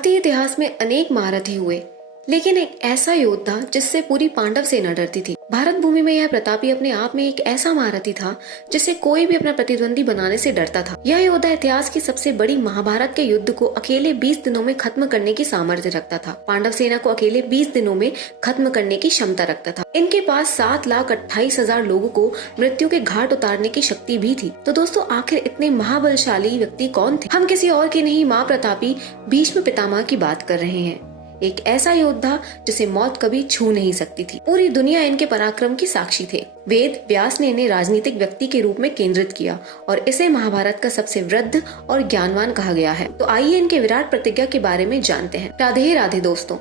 भारतीय इतिहास में अनेक महारथी हुए, लेकिन एक ऐसा योद्धा जिससे पूरी पांडव सेना डरती थी। भारत भूमि में यह प्रतापी अपने आप में एक ऐसा महारथी था जिसे कोई भी अपना प्रतिद्वंदी बनाने से डरता था। यह योद्धा इतिहास की सबसे बड़ी महाभारत के युद्ध को अकेले 20 दिनों में खत्म करने की सामर्थ्य रखता था। पांडव सेना को अकेले 20 दिनों में खत्म करने की क्षमता रखता था। इनके पास 7,28,000 लोगों को मृत्यु के घाट उतारने की शक्ति भी थी। तो दोस्तों, आखिर इतने महाबलशाली व्यक्ति कौन थे? हम किसी और के नहीं, महाप्रतापी भीष्म पितामह की बात कर रहे हैं। एक ऐसा योद्धा जिसे मौत कभी छू नहीं सकती थी। पूरी दुनिया इनके पराक्रम की साक्षी थे। वेद व्यास ने इन्हें राजनीतिक व्यक्ति के रूप में केंद्रित किया और इसे महाभारत का सबसे वृद्ध और ज्ञानवान कहा गया है। तो आइए इनके विराट प्रतिज्ञा के बारे में जानते हैं। राधे राधे दोस्तों,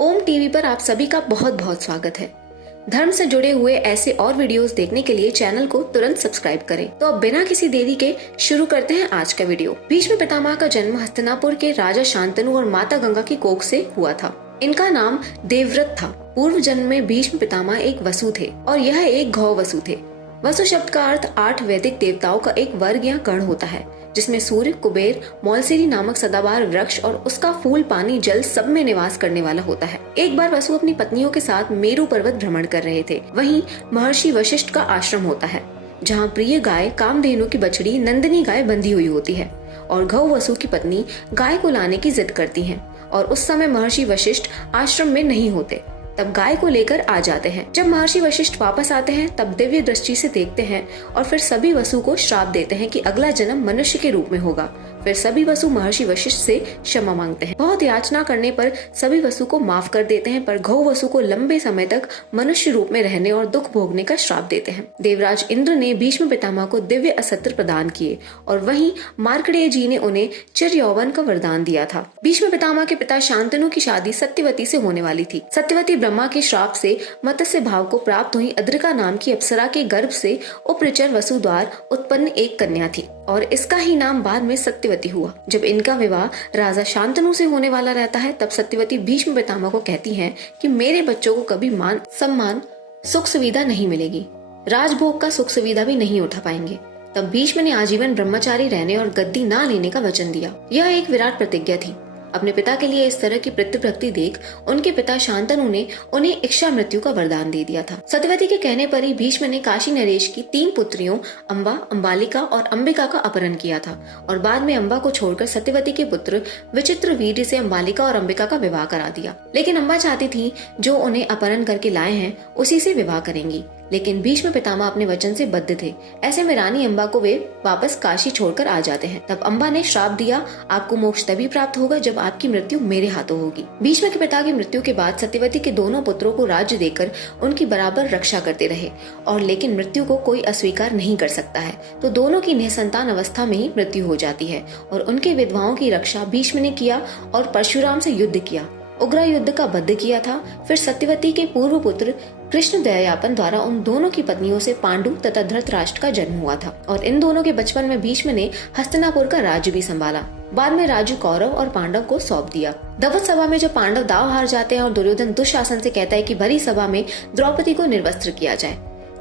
ओम टीवी पर आप सभी का बहुत बहुत स्वागत है। धर्म से जुड़े हुए ऐसे और वीडियोस देखने के लिए चैनल को तुरंत सब्सक्राइब करें। तो अब बिना किसी देरी के शुरू करते हैं आज का वीडियो। भीष्म पितामह का जन्म हस्तिनापुर के राजा शांतनु और माता गंगा की कोख से हुआ था। इनका नाम देवव्रत था। पूर्व जन्म में भीष्म पितामह एक वसु थे और यह एक गौ वसु थे। वसु शब्द का अर्थ 8 वैदिक देवताओं का एक वर्ग या गण होता है, जिसमें सूर्य, कुबेर, मौलसिरी नामक सदाबहार वृक्ष और उसका फूल, पानी, जल सब में निवास करने वाला होता है। एक बार वसु अपनी पत्नियों के साथ मेरु पर्वत भ्रमण कर रहे थे। वहीं महर्षि वशिष्ठ का आश्रम होता है, जहाँ प्रिय गाय कामधेनु की बछड़ी नंदिनी गाय बंधी हुई होती है और गौ वसु की पत्नी गाय को लाने की जिद करती है। और उस समय महर्षि वशिष्ठ आश्रम में नहीं होते, तब गाय को लेकर आ जाते हैं। जब महर्षि वशिष्ठ वापस आते हैं तब दिव्य दृष्टि से देखते हैं और फिर सभी वसु को श्राप देते हैं कि अगला जन्म मनुष्य के रूप में होगा। फिर सभी वसु महर्षि वशिष्ठ से क्षमा मांगते हैं। बहुत याचना करने पर सभी वसु को माफ कर देते हैं, पर गौ वसु को लंबे समय तक मनुष्य रूप में रहने और दुख भोगने का श्राप देते हैं। देवराज इंद्र ने भीष्म पितामह को दिव्य अस्त्र प्रदान किए और वहीं मार्कंडेय जी ने उन्हें चिर यौवन का वरदान दिया था। भीष्म पितामह के पिता शांतनु की शादी सत्यवती से होने वाली थी। सत्यवती ब्रह्मा के श्राप से मत्स्य भाव को प्राप्त हुई अद्रिका नाम की अप्सरा के गर्भ से उप्रचर वसु द्वारा उत्पन्न एक कन्या थी और इसका ही नाम बाद में सत्यवती हुआ। जब इनका विवाह राजा शांतनु से होने वाला रहता है तब सत्यवती भीष्म पितामह को कहती हैं कि मेरे बच्चों को कभी मान सम्मान सुख सुविधा नहीं मिलेगी, राजभोग का सुख सुविधा भी नहीं उठा पाएंगे। तब भीष्म ने आजीवन ब्रह्मचारी रहने और गद्दी ना लेने का वचन दिया। यह एक विराट प्रतिज्ञा थी। अपने पिता के लिए इस तरह की प्रतिभक्ति देख उनके पिता शांतनु ने उन्हें इच्छा मृत्यु का वरदान दे दिया था। सत्यवती के कहने पर ही भीष्म ने काशी नरेश की 3 पुत्रियों अम्बा, अम्बालिका और अंबिका का अपहरण किया था और बाद में अम्बा को छोड़कर सत्यवती के पुत्र विचित्रवीर्य से अम्बालिका और अंबिका का विवाह करा दिया। लेकिन अम्बा चाहती थी जो उन्हें अपहरण करके लाए हैं उसी से विवाह करेंगी, लेकिन भीष्म पितामह अपने वचन से बद्ध थे। ऐसे में रानी अम्बा को वे वापस काशी छोड़कर आ जाते हैं। तब अम्बा ने श्राप दिया, आपको मोक्ष तभी प्राप्त होगा जब आपकी मृत्यु मेरे हाथों होगी। भीष्म के पिता की मृत्यु के बाद सत्यवती के दोनों पुत्रों को राज्य देकर उनकी बराबर रक्षा करते रहे और लेकिन मृत्यु को कोई अस्वीकार नहीं कर सकता है, तो दोनों की निसंतान अवस्था में ही मृत्यु हो जाती है और उनके विधवाओं की रक्षा भीष्म ने किया और परशुराम से युद्ध किया, उग्र युद्ध का बद्ध किया था। फिर सत्यवती के पूर्व पुत्र कृष्ण दयायापन द्वारा उन दोनों की पत्नियों से पांडु तथा धृतराष्ट्र का जन्म हुआ था और इन दोनों के बचपन में भीष्म ने हस्तिनापुर का राज्य भी संभाला। बाद में राज्य कौरव और पांडव को सौंप दिया। दवत सभा में जब पांडव दाव हार जाते हैं और दुर्योधन दुशासन से कहता है कि भरी सभा में द्रौपदी को निर्वस्त्र किया जाए,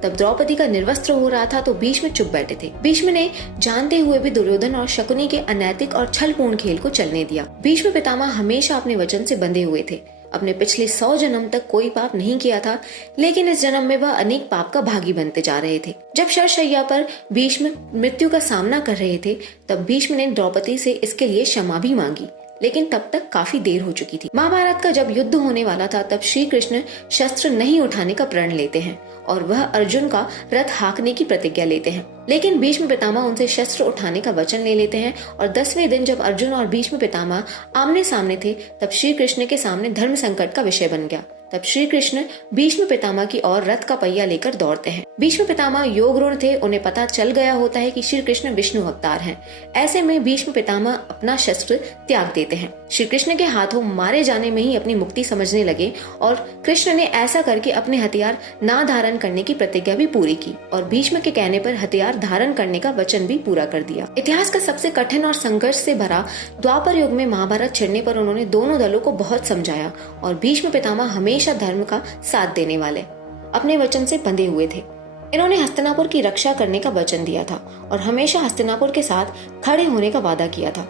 तब द्रौपदी का निर्वस्त्र हो रहा था तो भीष्म चुप बैठे थे। भीष्म ने जानते हुए भी दुर्योधन और शकुनी के अनैतिक और छलपूर्ण खेल को चलने दिया। भीष्म पितामह हमेशा अपने वचन से बंधे हुए थे। अपने पिछले 100 जन्म तक कोई पाप नहीं किया था, लेकिन इस जन्म में वह अनेक पाप का भागी बनते जा रहे थे। जब शरशैया पर भीष्म मृत्यु का सामना कर रहे थे तब भीष्म ने द्रौपदी से इसके लिए क्षमा भी मांगी, लेकिन तब तक काफी देर हो चुकी थी। महाभारत का जब युद्ध होने वाला था तब श्री कृष्ण शस्त्र नहीं उठाने का प्रण लेते हैं और वह अर्जुन का रथ हाँकने की प्रतिज्ञा लेते हैं, लेकिन भीष्म पितामह उनसे शस्त्र उठाने का वचन ले लेते हैं और 10वें दिन जब अर्जुन और भीष्म पितामह आमने सामने थे तब श्री कृष्ण के सामने धर्म संकट का विषय बन गया। तब श्री कृष्ण भीष्म पितामह की ओर रथ का पहिया लेकर दौड़ते हैं। भीष्म पितामह योगरूढ़ थे, उन्हें पता चल गया होता है कि श्री कृष्ण विष्णु अवतार हैं। ऐसे में भीष्म पितामह अपना शस्त्र त्याग देते हैं। श्री कृष्ण के हाथों मारे जाने में ही अपनी मुक्ति समझने लगे और कृष्ण ने ऐसा करके अपने हथियार ना धारण करने की प्रतिज्ञा भी पूरी की और भीष्म के कहने पर हथियार धारण करने का वचन भी पूरा कर दिया। इतिहास का सबसे कठिन और संघर्ष से भरा द्वापर युग में महाभारत छिड़ने पर उन्होंने दोनों दलों को बहुत समझाया और भीष्म पितामह हमेशा धर्म का साथ देने वाले, अपने वचन से बंधे हुए थे। इन्होंने हस्तिनापुर की रक्षा करने का वचन दिया था और हमेशा हस्तिनापुर के साथ खड़े होने का वादा किया था।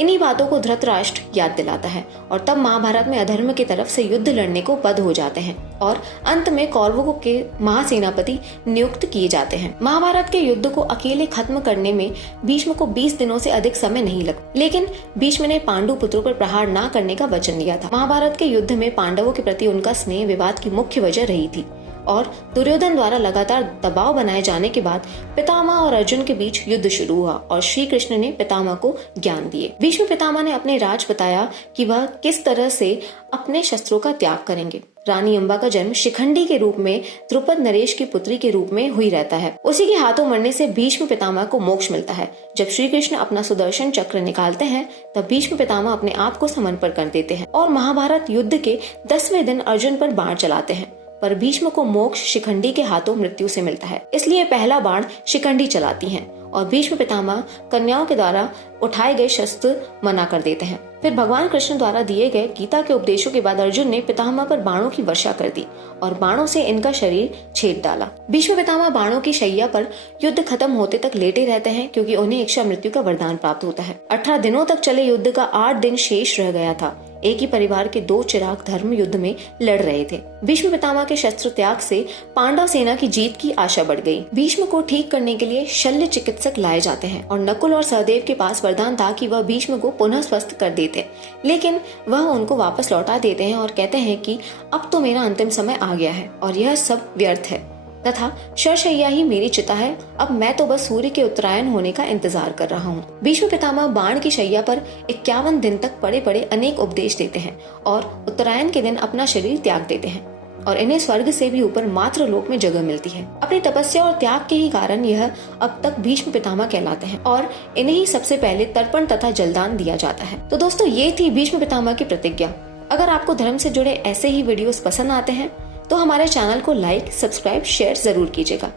इन्हीं बातों को धृतराष्ट्र याद दिलाता है और तब महाभारत में अधर्म की तरफ से युद्ध लड़ने को बद्ध हो जाते हैं और अंत में कौरवों के महासेनापति नियुक्त किए जाते हैं। महाभारत के युद्ध को अकेले खत्म करने में भीष्म को 20 दिनों से अधिक समय नहीं लगा, लेकिन भीष्म ने पांडु पुत्रों पर प्रहार न करने का वचन दिया था। महाभारत के युद्ध में पांडवों के प्रति उनका स्नेह विवाद की मुख्य वजह रही थी और दुर्योधन द्वारा लगातार दबाव बनाए जाने के बाद पितामह और अर्जुन के बीच युद्ध शुरू हुआ और श्री कृष्ण ने पितामह को ज्ञान दिए। भीष्म पितामह ने अपने राज बताया कि वह किस तरह से अपने शस्त्रों का त्याग करेंगे। रानी अंबा का जन्म शिखंडी के रूप में द्रुपद नरेश की पुत्री के रूप में हुई रहता है। उसी के हाथों मरने से भीष्म पितामह को मोक्ष मिलता है। जब श्री कृष्ण अपना सुदर्शन चक्र निकालते हैं तब भीष्म पितामह अपने आप को समर्पण कर देते हैं और महाभारत युद्ध के 10वें दिन अर्जुन पर बाण चलाते हैं, पर भीष्म को मोक्ष शिखंडी के हाथों मृत्यु से मिलता है। इसलिए पहला बाण शिखंडी चलाती हैं और भीष्म पितामह कन्याओं के द्वारा उठाए गए शस्त्र मना कर देते हैं। फिर भगवान कृष्ण द्वारा दिए गए गीता के उपदेशों के बाद अर्जुन ने पितामह पर बाणों की वर्षा कर दी और बाणों से इनका शरीर छेद डाला। भीष्म पितामह बाणों की शैया पर युद्ध खत्म होते तक लेटे रहते हैं क्योंकि उन्हें इच्छा मृत्यु का वरदान प्राप्त होता है। 18 दिनों तक चले युद्ध का 8 दिन शेष रह गया था। एक ही परिवार के 2 चिराग धर्म युद्ध में लड़ रहे थे। भीष्म पितामह के शस्त्र त्याग से पांडव सेना की जीत की आशा बढ़ गई। भीष्म को ठीक करने के लिए शल्य चिकित्सक लाए जाते हैं और नकुल और सहदेव के पास वरदान था कि वह भीष्म को पुनः स्वस्थ कर देते, लेकिन वह उनको वापस लौटा देते हैं और कहते हैं कि अब तो मेरा अंतिम समय आ गया है और यह सब व्यर्थ है तथा शरशैया ही मेरी चिता है। अब मैं तो बस सूर्य के उत्तरायण होने का इंतजार कर रहा हूँ। भीष्म पितामह बाण की शैया पर 51 दिन तक पड़े पड़े अनेक उपदेश देते हैं और उत्तरायण के दिन अपना शरीर त्याग देते हैं और इन्हें स्वर्ग से भी ऊपर मातृ लोक में जगह मिलती है। अपनी तपस्या और त्याग के ही कारण यह अब तक भीष्म पितामह कहलाते हैं और इन्हें ही सबसे पहले तर्पण तथा जलदान दिया जाता है। तो दोस्तों, ये थी भीष्म पितामह की प्रतिज्ञा। अगर आपको धर्म से जुड़े ऐसे ही वीडियोस पसंद आते हैं तो हमारे चैनल को लाइक, सब्सक्राइब, शेयर जरूर कीजिएगा।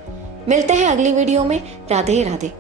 मिलते हैं अगली वीडियो में। राधे राधे।